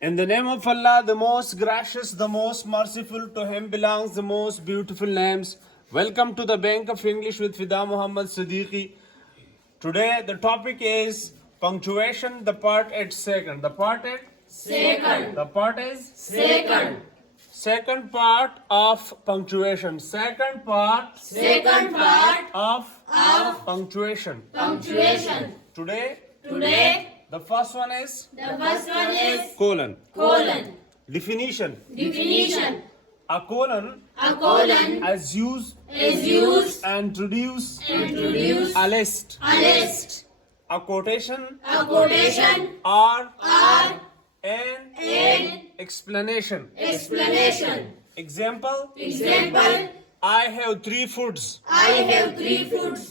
In the name of Allah, the most gracious, the most merciful, to Him belongs the most beautiful names. Welcome to the Bank of English with Fida Muhammad Siddiqui. Today, the topic is punctuation, the part at second. The part at second. The part is second. Second part of punctuation. Second part. Second part of punctuation. Punctuation. Today. The first one is colon. Definition. A colon is used and introduce a list. A quotation or an explanation. Example. I have three foods.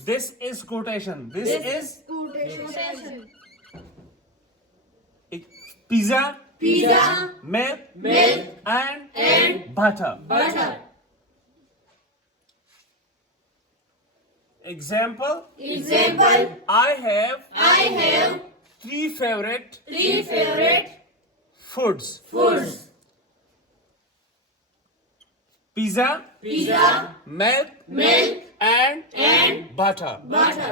This is quotation. This is pizza, milk, and butter. Example. I have three favorite foods. Pizza, milk, and butter.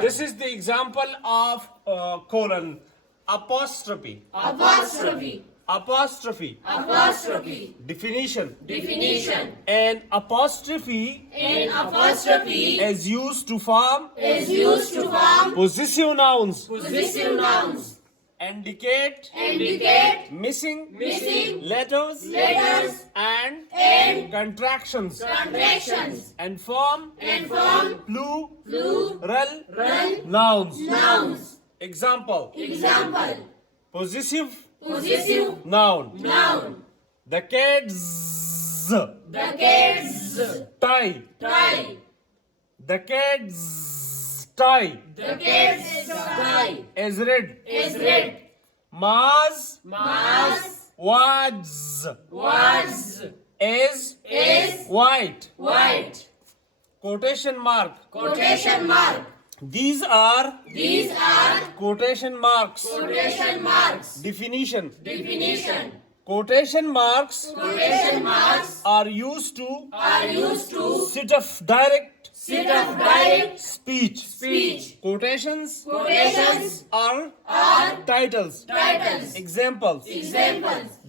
This is the example of colon. Apostrophe. Definition. An apostrophe is used to form possessive nouns. Indicate missing letters and contractions and form plural nouns. Example. Possessive noun. The cat's tie. The cat's tie is red. Ma's was is white. Quotation mark. These are quotation marks. Definition. Quotation marks are used to set of direct speech. Quotations are titles. Examples.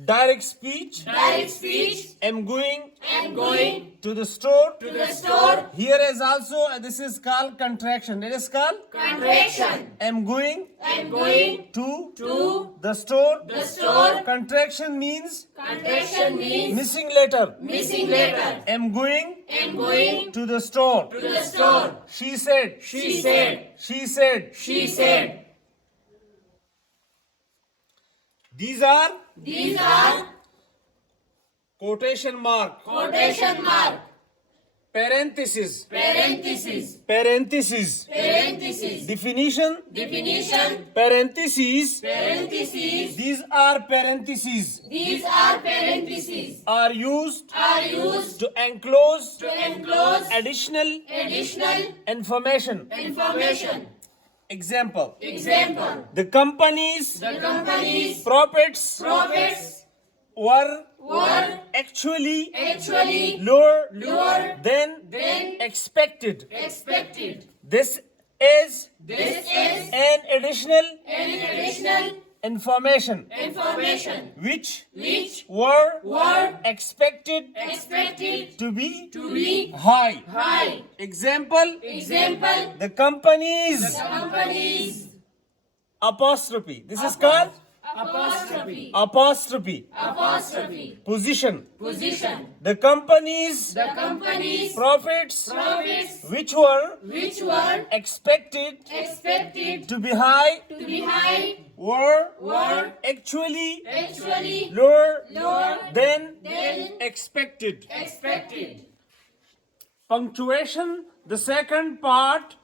Direct speech. I'm going to the store. Here is also, this is called contraction. It is called I'm going to the store. Contraction means missing letter. I'm going to the store. She said. These are quotation mark. Parenthesis. Definition. Parentheses. These are parentheses. Are used to enclose additional information. Example. The company's profits were actually lower than expected. This is an additional information which were expected to be high. Example. The company's apostrophe. This is called apostrophe. Position. The company's profits which were expected to be high were actually lower than expected. Punctuation, the second part,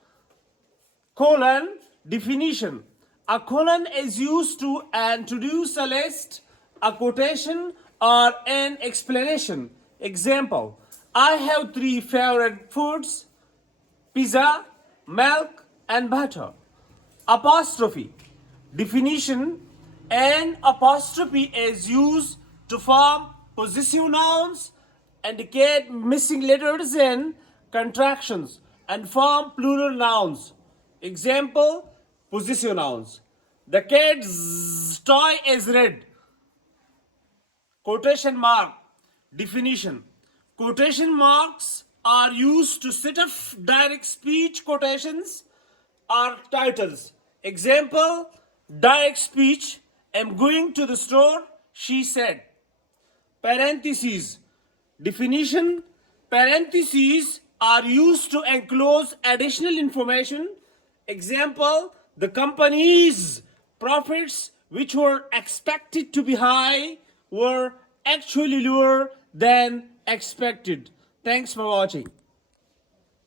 colon. Definition. A colon is used to introduce a list, a quotation, or an explanation. Example. I have three favorite foods: pizza, milk, and butter. Apostrophe. Definition. An apostrophe is used to form possessive nouns, indicate missing letters in contractions, and form plural nouns. Example, possessive nouns. The cat's toy is red. Quotation mark. Definition. Quotation marks are used to set off direct speech quotations or titles. Example, direct speech. I'm going to the store, she said. Parentheses. Definition. Parentheses are used to enclose additional information. Example, the company's profits, which were expected to be high, were actually lower than expected. Thanks for watching.